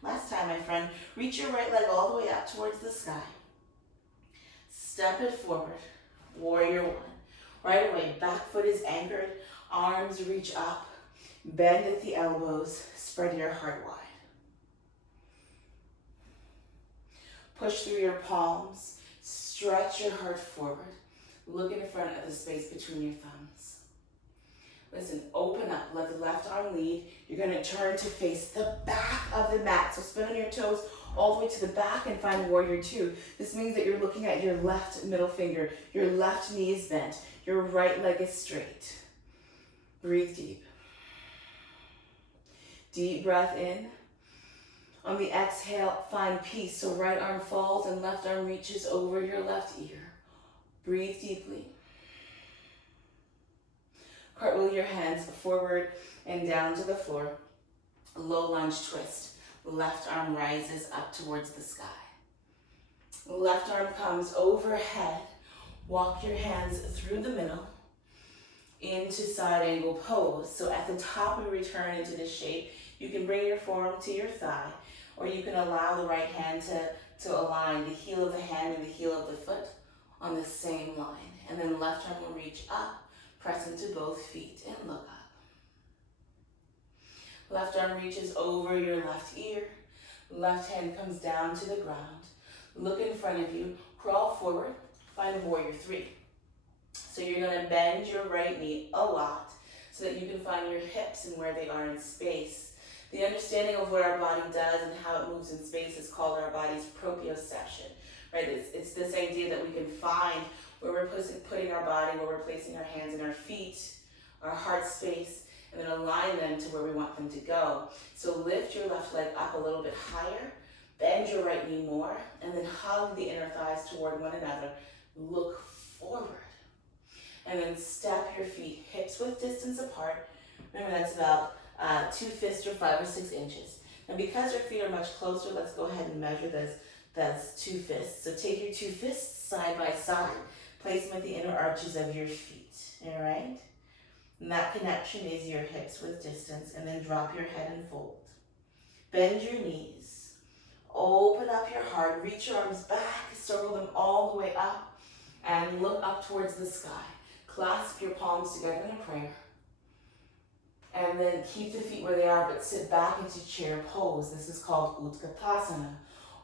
Last time, my friend, reach your right leg all the way up towards the sky. Step it forward, warrior one. Right away, back foot is anchored, arms reach up, bend at the elbows, spread your heart wide. Push through your palms, stretch your heart forward, look in front of the space between your thumbs. Listen, open up, let the left arm lead. You're gonna turn to face the back of the mat. So spin on your toes all the way to the back and find warrior two. This means that you're looking at your left middle finger, your left knee is bent, your right leg is straight. Breathe deep. Deep breath in. On the exhale, find peace. So right arm falls and left arm reaches over your left ear. Breathe deeply. Cartwheel your hands forward and down to the floor. Low lunge twist. Left arm rises up towards the sky. Left arm comes overhead. Walk your hands through the middle into side angle pose. So at the top we return into this shape. You can bring your forearm to your thigh, or you can allow the right hand to align the heel of the hand and the heel of the foot on the same line. And then left arm will reach up. Press into both feet and look up. Left arm reaches over your left ear. Left hand comes down to the ground. Look in front of you. Crawl forward. Find warrior three. So you're going to bend your right knee a lot so that you can find your hips and where they are in space. The understanding of what our body does and how it moves in space is called our body's proprioception. Right? It's this idea that we can find where we're putting our body, where we're placing our hands and our feet, our heart space, and then align them to where we want them to go. So lift your left leg up a little bit higher, bend your right knee more, and then hug the inner thighs toward one another. Look forward. And then step your feet hips width distance apart. Remember that's about 2 fists or 5 or 6 inches. And because your feet are much closer, let's go ahead and measure those 2 fists. So take your 2 fists side by side. Place them at the inner arches of your feet, all right? And that connection is your hips width distance, and then drop your head and fold. Bend your knees, open up your heart, reach your arms back, circle them all the way up, and look up towards the sky. Clasp your palms together in a prayer, and then keep the feet where they are, but sit back into chair pose. This is called Utkatasana.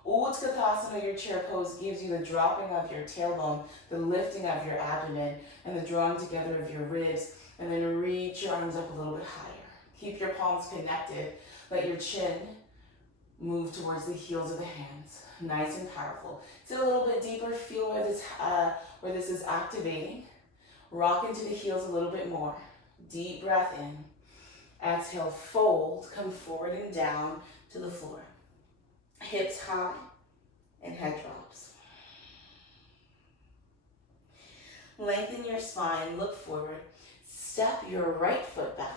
Utkatasana, your chair pose, gives you the dropping of your tailbone, the lifting of your abdomen, and the drawing together of your ribs. And then reach your arms up a little bit higher. Keep your palms connected. Let your chin move towards the heels of the hands. Nice and powerful. Sit a little bit deeper. Feel where this is activating. Rock into the heels a little bit more. Deep breath in. Exhale, fold. Come forward and down to the floor. Hips high and head drops. Lengthen your spine, look forward. Step your right foot back.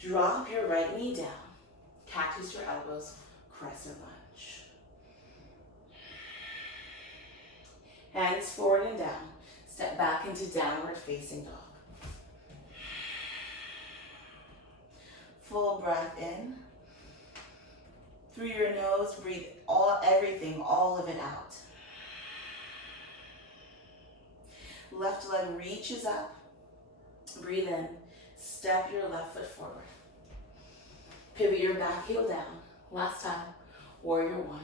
Drop your right knee down. Cactus your elbows, crescent lunge. Hands forward and down. Step back into downward facing dog. Full breath in. Through your nose, breathe everything, all of it out. Left leg reaches up. Breathe in. Step your left foot forward. Pivot your back heel down. Last time. Warrior one.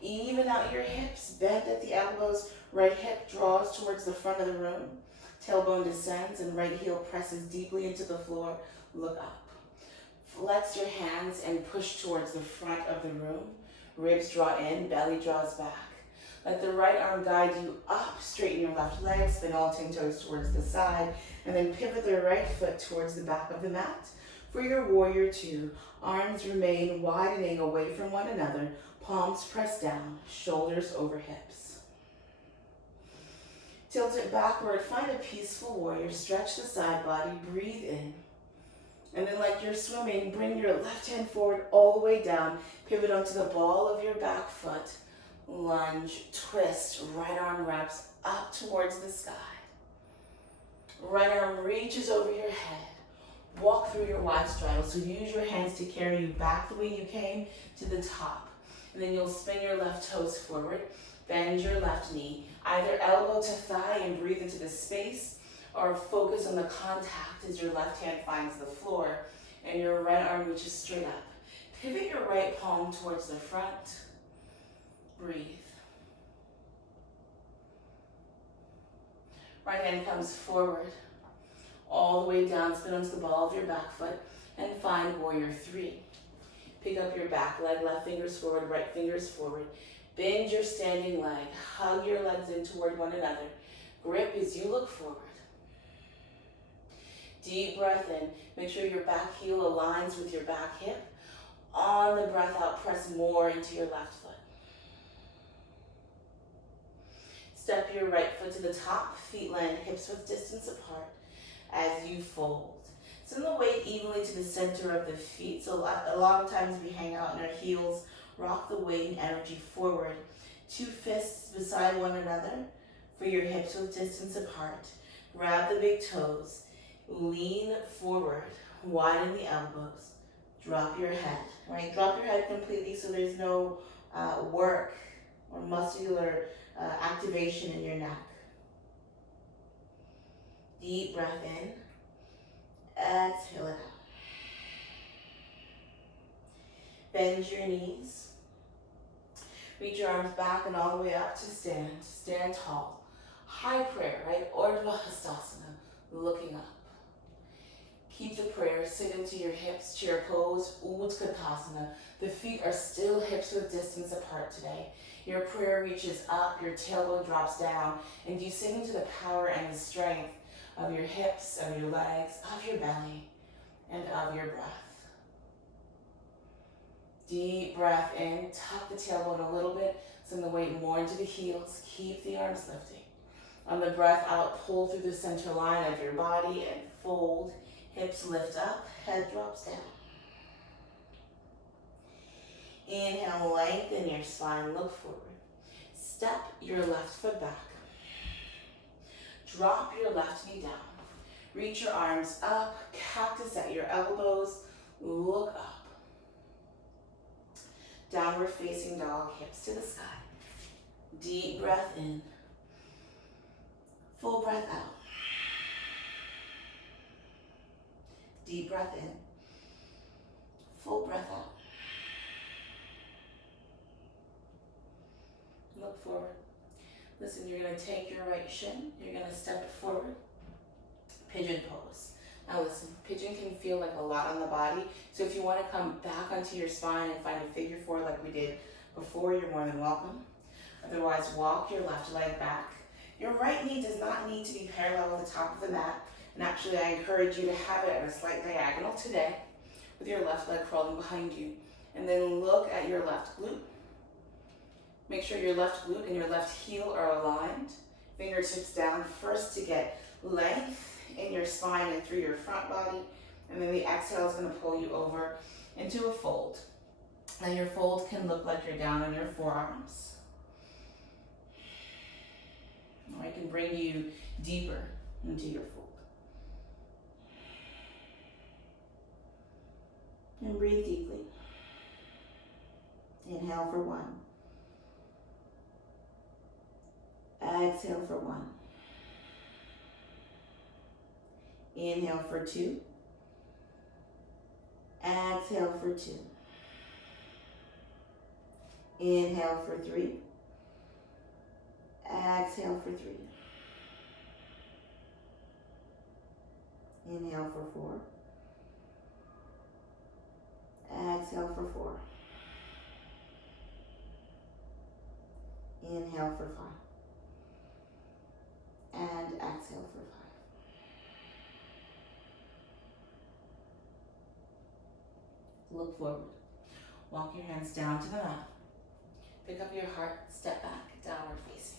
Even out your hips. Bend at the elbows. Right hip draws towards the front of the room. Tailbone descends and right heel presses deeply into the floor. Look up. Flex your hands and push towards the front of the room. Ribs draw in, belly draws back. Let the right arm guide you up, straighten your left leg, spin all 10 toes towards the side, and then pivot the right foot towards the back of the mat. For your warrior two, arms remain widening away from one another, palms press down, shoulders over hips. Tilt it backward, find a peaceful warrior, stretch the side body, breathe in. And then like you're swimming, bring your left hand forward all the way down, pivot onto the ball of your back foot, lunge, twist, right arm wraps up towards the sky. Right arm reaches over your head. Walk through your wide straddle, so use your hands to carry you back the way you came to the top. And then you'll spin your left toes forward, bend your left knee, either elbow to thigh and breathe into the space, or focus on the contact as your left hand finds the floor and your right arm reaches straight up. Pivot your right palm towards the front. Breathe. Right hand comes forward, all the way down, spin onto the ball of your back foot, and find warrior three. Pick up your back leg, left fingers forward, right fingers forward. Bend your standing leg, hug your legs in toward one another. Grip as you look forward. Deep breath in. Make sure your back heel aligns with your back hip. On the breath out, press more into your left foot. Step your right foot to the top, feet land hips width distance apart as you fold. Send the weight evenly to the center of the feet. So a lot of times we hang out in our heels. Rock the weight and energy forward. Two fists beside one another for your hips width distance apart. Grab the big toes. Lean forward, widen the elbows, drop your head, right? Drop your head completely so there's no work or muscular activation in your neck. Deep breath in, exhale it out. Bend your knees, reach your arms back and all the way up to stand tall. High prayer, right? Urdhva Hastasana, looking up. Keep the prayer, sit into your hips, chair pose, Utkatasana. The feet are still hips width distance apart today. Your prayer reaches up, your tailbone drops down, and you sing into the power and the strength of your hips, of your legs, of your belly, and of your breath. Deep breath in, tuck the tailbone a little bit, send the weight more into the heels, keep the arms lifting. On the breath out, pull through the center line of your body and fold. Hips lift up, head drops down. Inhale, lengthen your spine, look forward. Step your left foot back. Drop your left knee down. Reach your arms up, cactus at your elbows, look up. Downward facing dog, hips to the sky. Deep breath in. Full breath out. Deep breath in. Full breath out. Look forward. Listen, you're going to take your right shin. You're going to step it forward. Pigeon pose. Now listen, pigeon can feel like a lot on the body. So if you want to come back onto your spine and find a figure four like we did before, you're more than welcome. Otherwise, walk your left leg back. Your right knee does not need to be parallel with the top of the mat. And actually, I encourage you to have it at a slight diagonal today with your left leg crawling behind you. And then look at your left glute. Make sure your left glute and your left heel are aligned. Fingertips down first to get length in your spine and through your front body. And then the exhale is going to pull you over into a fold. Now your fold can look like you're down on your forearms. or I can bring you deeper into your fold. And breathe deeply. Inhale for 1. Exhale for 1. Inhale for 2. Exhale for 2. Inhale for 3. Exhale for 3. Inhale for 4. Exhale for 4. Inhale for 5. And exhale for 5. Look forward. Walk your hands down to the mat. Pick up your heart, step back, downward facing.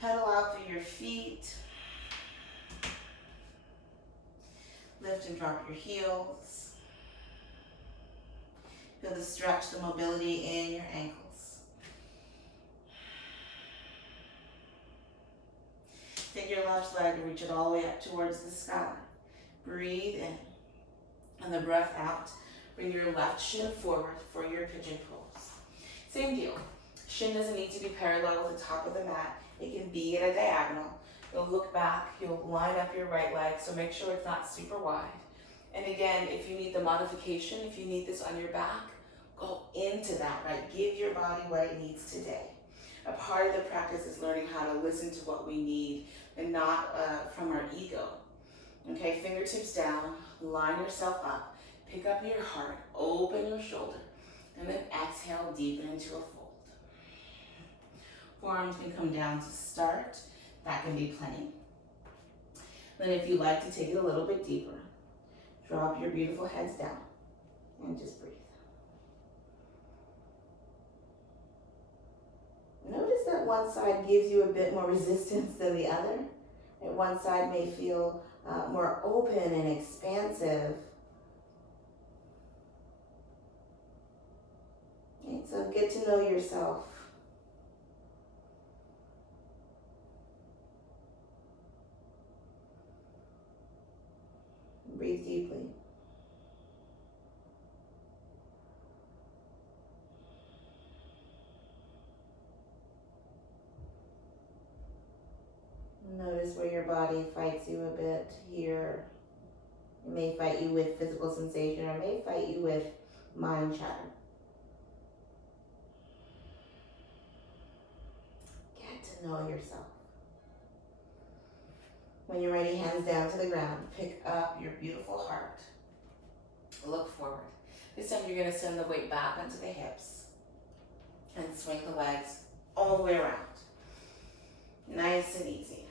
Pedal out through your feet. Lift and drop your heels. Feel the stretch, the mobility in your ankles. Take your left leg and reach it all the way up towards the sky. Breathe in. And the breath out. Bring your left shin forward for your pigeon pose. Same deal. Shin doesn't need to be parallel with the top of the mat. It can be at a diagonal. You'll look back, you'll line up your right leg, so make sure it's not super wide. And again, if you need the modification, if you need this on your back, go into that, right? Give your body what it needs today. A part of the practice is learning how to listen to what we need and not from our ego. Okay, fingertips down, line yourself up, pick up your heart, open your shoulder, and then exhale, deepen into a fold. Forearms can come down to start. That can be plenty. Then if you like to take it a little bit deeper, drop your beautiful heads down and just breathe. Notice that one side gives you a bit more resistance than the other. And one side may feel more open and expansive. Okay, so get to know yourself. Breathe deeply. Notice where your body fights you a bit here. It may fight you with physical sensation or it may fight you with mind chatter. Get to know yourself. When you're ready, hands down to the ground. Pick up your beautiful heart. Look forward. This time you're going to send the weight back onto the hips and swing the legs all the way around. Nice and easy.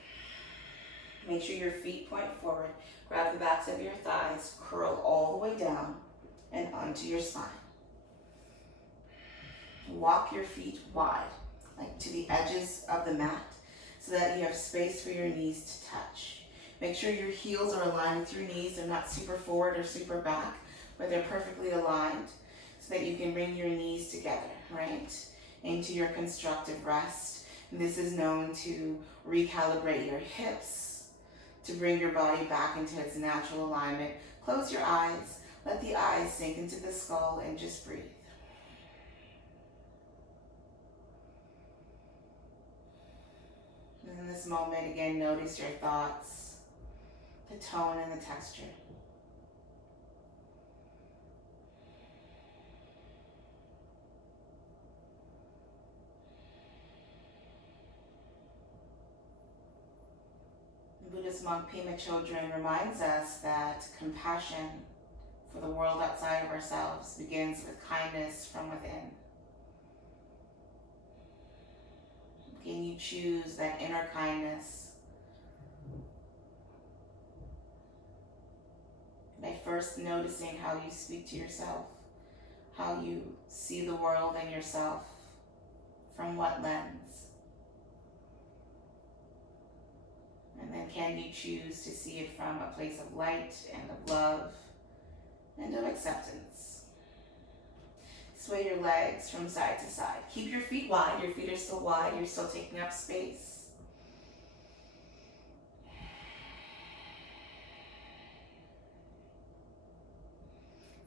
Make sure your feet point forward. Grab the backs of your thighs, curl all the way down and onto your spine. Walk your feet wide, like to the edges of the mat, so that you have space for your knees to touch. Make sure your heels are aligned with your knees. They're not super forward or super back, but they're perfectly aligned so that you can bring your knees together, right? Into your constructive rest. And this is known to recalibrate your hips, to bring your body back into its natural alignment. Close your eyes. Let the eyes sink into the skull and just breathe. And in this moment, again, notice your thoughts, the tone and the texture. The Buddhist monk Pema Chodron reminds us that compassion for the world outside of ourselves begins with kindness from within. Can you choose that inner kindness by first noticing how you speak to yourself, how you see the world and yourself, from what lens? And then can you choose to see it from a place of light and of love and of acceptance? Sway your legs from side to side. Keep your feet wide. Your feet are still wide. You're still taking up space.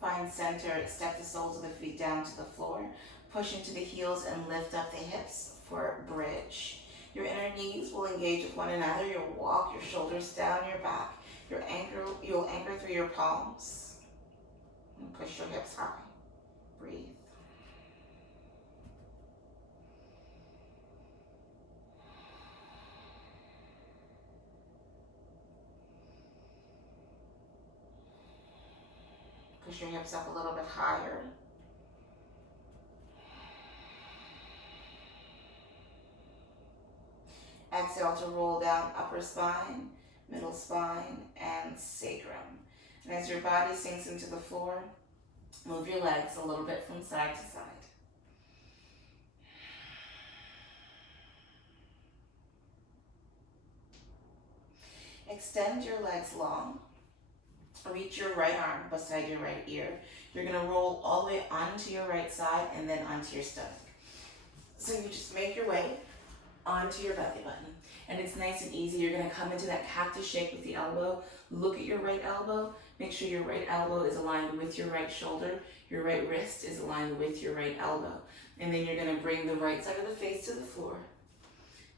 Find center. Step the soles of the feet down to the floor. Push into the heels and lift up the hips for bridge. Your inner knees will engage with one another. You'll walk your shoulders down your back. You'll anchor through your palms. And push your hips high. Breathe. Push your hips up a little bit higher. Exhale to roll down upper spine, middle spine, and sacrum. And as your body sinks into the floor, move your legs a little bit from side to side. Extend your legs long. Reach your right arm beside your right ear. You're gonna roll all the way onto your right side and then onto your stomach. So you just make your way onto your belly button. And it's nice and easy. You're gonna come into that cactus shape with the elbow. Look at your right elbow. Make sure your right elbow is aligned with your right shoulder. Your right wrist is aligned with your right elbow. And then you're gonna bring the right side of the face to the floor.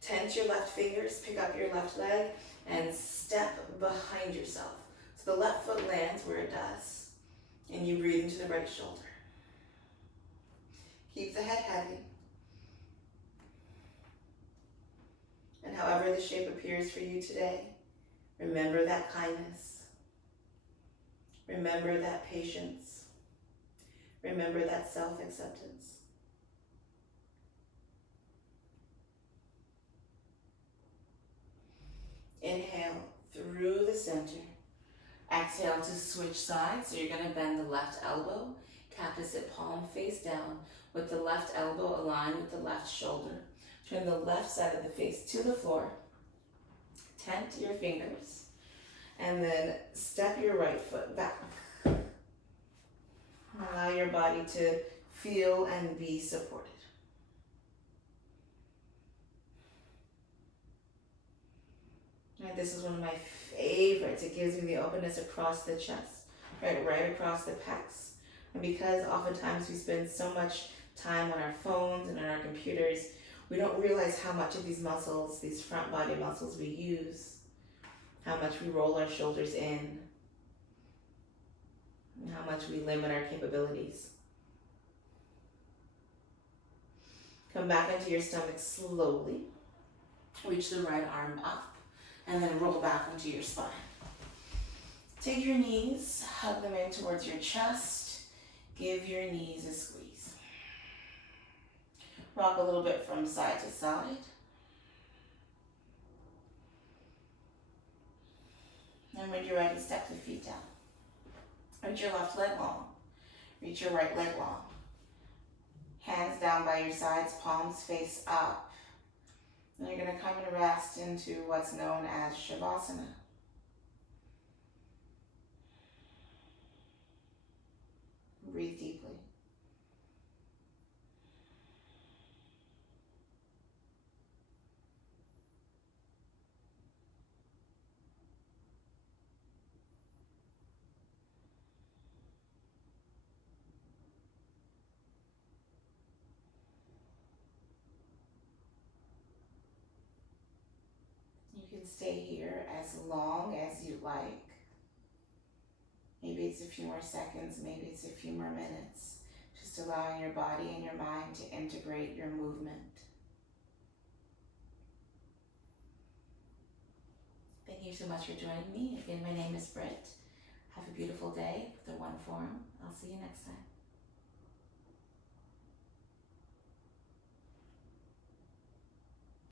Tense your left fingers, pick up your left leg, and step behind yourself. So the left foot lands where it does. And you breathe into the right shoulder. Keep the head heavy. And however the shape appears for you today, remember that kindness. Remember that patience. Remember that self-acceptance. Inhale through the center. Exhale to switch sides. So you're going to bend the left elbow, cactus it palm face down with the left elbow aligned with the left shoulder. Turn the left side of the face to the floor. Tent your fingers. And then step your right foot back. Allow your body to feel and be supported. Right, this is one of my favorites. It gives me the openness across the chest, right across the pecs. And because oftentimes we spend so much time on our phones and on our computers, we don't realize how much of these muscles, these front body muscles we use, how much we roll our shoulders in, and how much we limit our capabilities. Come back into your stomach slowly. Reach the right arm up and then roll back into your spine. Take your knees, hug them in towards your chest. Give your knees a squeeze. Rock a little bit from side to side. And when you're ready, step the feet down. Reach your left leg long. Reach your right leg long. Hands down by your sides, palms face up. And you're going to come and rest into what's known as Shavasana. Breathe deeply. You can stay here as long as you like. Maybe it's a few more seconds, maybe it's a few more minutes. Just allowing your body and your mind to integrate your movement. Thank you so much for joining me. Again, my name is Britt. Have a beautiful day with the One Forum. I'll see you next time.